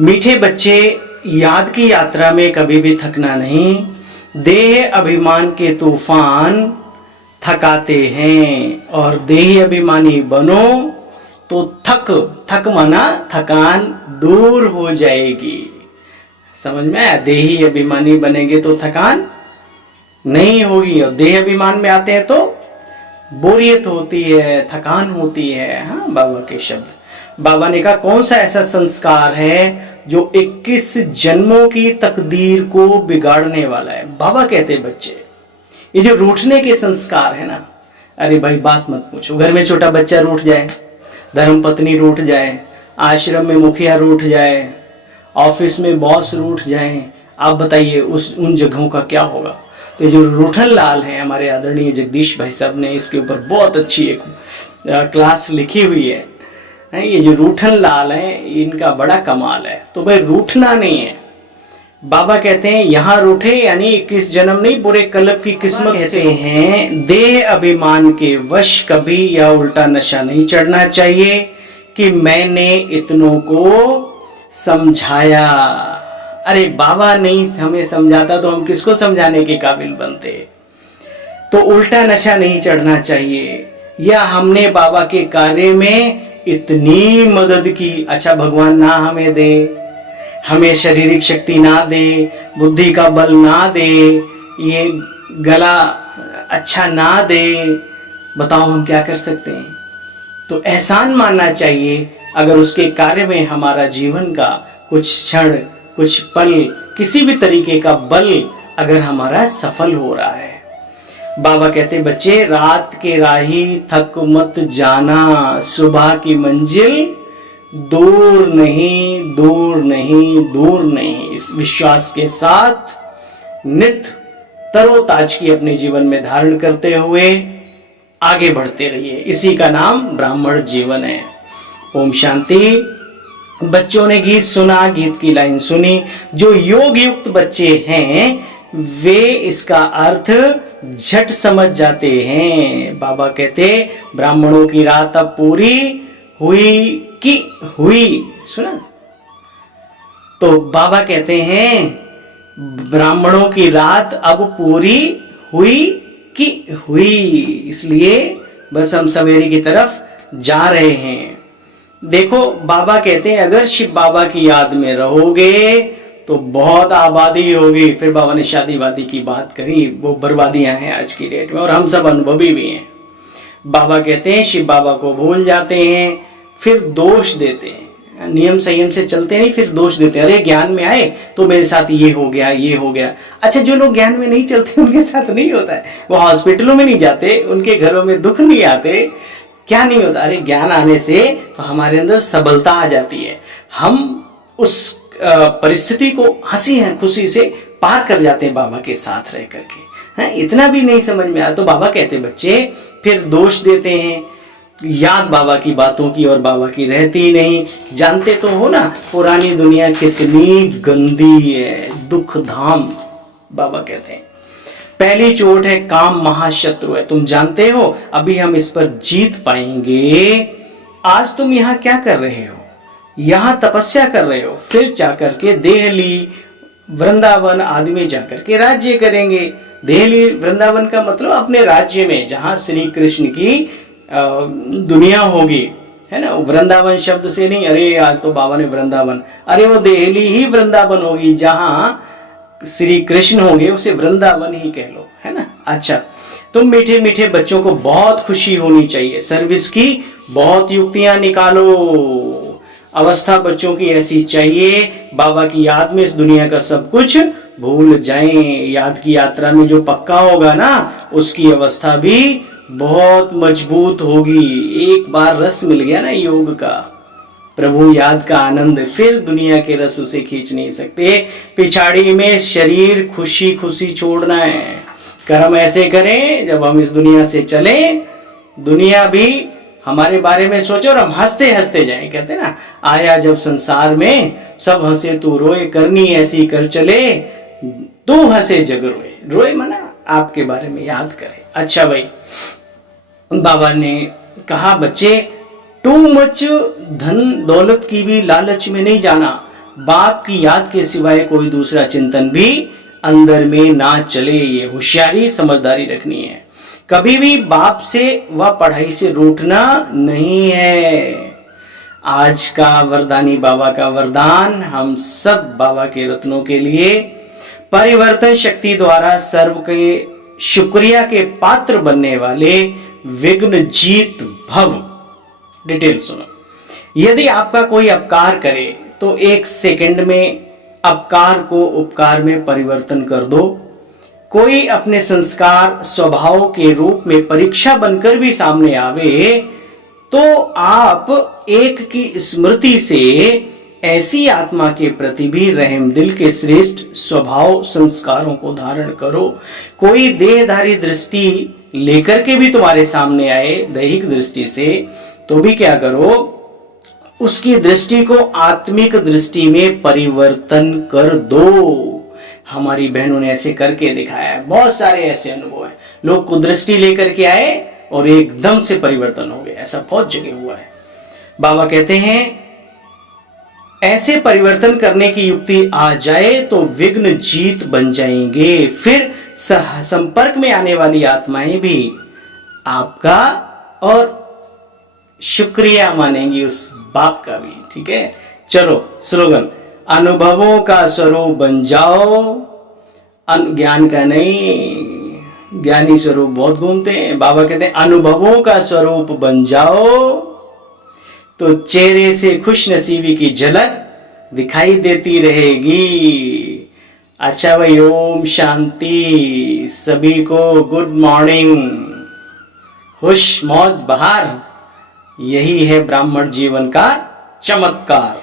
मीठे बच्चे, याद की यात्रा में कभी भी थकना नहीं। देह अभिमान के तूफान थकाते हैं और देह अभिमानी बनो तो थक माना थकान दूर हो जाएगी। समझ में आया? देही अभिमानी बनेंगे तो थकान नहीं होगी, और देह अभिमान में आते हैं तो बोरियत होती है, थकान होती है। हाँ, बाबा के शब्द। बाबा ने कहा कौन सा ऐसा संस्कार है जो 21 जन्मों की तकदीर को बिगाड़ने वाला है। बाबा कहते बच्चे, ये जो रूठने के संस्कार है ना, अरे भाई बात मत पूछो। घर में छोटा बच्चा रूठ जाए, धर्म पत्नी रूठ जाए, आश्रम में मुखिया रूठ जाए, ऑफिस में बॉस रूठ जाए, आप बताइए उन जगहों का क्या होगा। तो जो रूठन लाल है, हमारे आदरणीय जगदीश भाई साहब ने इसके ऊपर बहुत अच्छी एक क्लास लिखी हुई है। ये जो रूठन लाल है, इनका बड़ा कमाल है। तो भाई रूठना नहीं है। बाबा कहते हैं यहाँ रूठे यानी 21 जन्म नहीं, पूरे कल्प की किस्मत। कहते हैं देह अभिमान के वश कभी या उल्टा नशा नहीं चढ़ना चाहिए कि मैंने इतनों को समझाया। अरे बाबा नहीं हमें समझाता तो हम किसको समझाने के काबिल बनते। तो उल्टा नशा नहीं चढ़ना चाहिए, या हमने बाबा के कार्य में इतनी मदद की। अच्छा, भगवान ना हमें दे, हमें शारीरिक शक्ति ना दे, बुद्धि का बल ना दे, ये गला अच्छा ना दे, बताओ हम क्या कर सकते हैं। तो एहसान मानना चाहिए अगर उसके कार्य में हमारा जीवन का कुछ क्षण, कुछ पल, किसी भी तरीके का बल अगर हमारा सफल हो रहा है। बाबा कहते बच्चे, रात के राही थक मत जाना, सुबह की मंजिल दूर नहीं, दूर नहीं, दूर नहीं। इस विश्वास के साथ नित्य तरोताजगी अपने जीवन में धारण करते हुए आगे बढ़ते रहिए। इसी का नाम ब्राह्मण जीवन है। ओम शांति। बच्चों ने गीत सुना, गीत की लाइन सुनी। जो योग युक्त बच्चे हैं वे इसका अर्थ झट समझ जाते हैं। बाबा कहते ब्राह्मणों की रात अब पूरी हुई कि हुई। सुना? तो बाबा कहते हैं ब्राह्मणों की रात अब पूरी हुई कि हुई। इसलिए बस हम सवेरे की तरफ जा रहे हैं। देखो, बाबा कहते हैं अगर शिव बाबा की याद में रहोगे तो बहुत आबादी होगी। फिर बाबा ने शादी वादी की बात करी, वो बर्बादियां हैं आज की डेट में, और हम सब अनुभवी भी हैं। बाबा कहते हैं शिव बाबा को भूल जाते हैं, फिर दोष देते हैं। नियम संयम से चलते नहीं, फिर दोष देते हैं। अरे ज्ञान में आए तो मेरे साथ ये हो गया, ये हो गया। अच्छा, जो लोग ज्ञान में नहीं चलते उनके साथ नहीं होता है। वो हॉस्पिटलों में नहीं जाते, उनके घरों में दुख नहीं आते, क्या नहीं होता। अरे ज्ञान आने से तो हमारे अंदर सबलता आ जाती है। हम उस परिस्थिति को हंसी है खुशी से पार कर जाते हैं बाबा के साथ रह करके। हैं, इतना भी नहीं समझ में आया तो बाबा कहते बच्चे फिर दोष देते हैं। याद बाबा की बातों की और बाबा की रहती नहीं। जानते तो हो ना पुरानी दुनिया कितनी गंदी है, दुख धाम। बाबा कहते हैं पहली चोट है काम, महाशत्रु है। तुम जानते हो अभी हम इस पर जीत पाएंगे। आज तुम यहाँ क्या कर रहे हो? यहाँ तपस्या कर रहे हो, फिर जाकर के देहली, वृंदावन आदि में जाकर के राज्य करेंगे। देहली वृंदावन का मतलब अपने राज्य में जहाँ श्री कृष्ण की दुनिया होगी, है ना। वृंदावन शब्द से नहीं, अरे आज तो बाबा ने वृंदावन, अरे वो देहली ही वृंदावन होगी, जहाँ श्री कृष्ण होंगे उसे वृंदावन ही कह लो, है ना। अच्छा, तुम मीठे मीठे बच्चों को बहुत खुशी होनी चाहिए। सर्विस की बहुत युक्तियां निकालो। अवस्था बच्चों की ऐसी चाहिए बाबा की याद में इस दुनिया का सब कुछ भूल जाएं। याद की यात्रा में जो पक्का होगा ना, उसकी अवस्था भी बहुत मजबूत होगी। एक बार रस मिल गया ना योग का, प्रभु याद का आनंद, फिर दुनिया के रस उसे खींच नहीं सकते। पिछाड़ी में शरीर खुशी खुशी छोड़ना है। कर्म ऐसे करें जब हम इस दुनिया से चले, दुनिया भी हमारे बारे में सोचे और हम हंसते हंसते जाएं। कहते ना, आया जब संसार में सब हंसे तू रोए, करनी ऐसी कर चले तू हंसे जग रोए। रोए मना आपके बारे में याद करे। अच्छा भाई, बाबा ने कहा बच्चे टू मच धन दौलत की भी लालच में नहीं जाना। बाप की याद के सिवाय कोई दूसरा चिंतन भी अंदर में ना चले। ये होशियारी समझदारी रखनी है। कभी भी बाप से व पढ़ाई से रूठना नहीं है। आज का वरदानी बाबा का वरदान हम सब बाबा के रत्नों के लिए परिवर्तन शक्ति द्वारा सर्व के शुक्रिया के पात्र बनने वाले विघ्न जीत भव। डिटेल सुनो। यदि आपका कोई अपकार करे तो 1 सेकंड में अपकार को उपकार में परिवर्तन कर दो। कोई अपने संस्कार स्वभाव के रूप में परीक्षा बनकर भी सामने आवे तो आप एक की स्मृति से ऐसी आत्मा के प्रति भी रहम दिल के श्रेष्ठ स्वभाव संस्कारों को धारण करो। कोई देहधारी दृष्टि लेकर के भी तुम्हारे सामने आए दैहिक दृष्टि से, तो भी क्या करो, उसकी दृष्टि को आत्मिक दृष्टि में परिवर्तन कर दो। हमारी बहनों ने ऐसे करके दिखाया है। बहुत सारे ऐसे अनुभव हैं। लोग कुदृष्टि लेकर के आए और एकदम से परिवर्तन हो गए। ऐसा बहुत जगह हुआ है। बाबा कहते हैं ऐसे परिवर्तन करने की युक्ति आ जाए तो विघ्न जीत बन जाएंगे। फिर संपर्क में आने वाली आत्माएं भी आपका और शुक्रिया मानेंगी उस बाप का भी। ठीक है, चलो स्लोगन, अनुभवों का स्वरूप बन जाओ, ज्ञान का नहीं। ज्ञानी स्वरूप बहुत घूमते हैं। बाबा कहते हैं अनुभवों का स्वरूप बन जाओ तो चेहरे से खुश नसीबी की झलक दिखाई देती रहेगी। अच्छा भाई, ओम शांति। सभी को गुड मॉर्निंग। खुश मौज बहार, यही है ब्राह्मण जीवन का चमत्कार।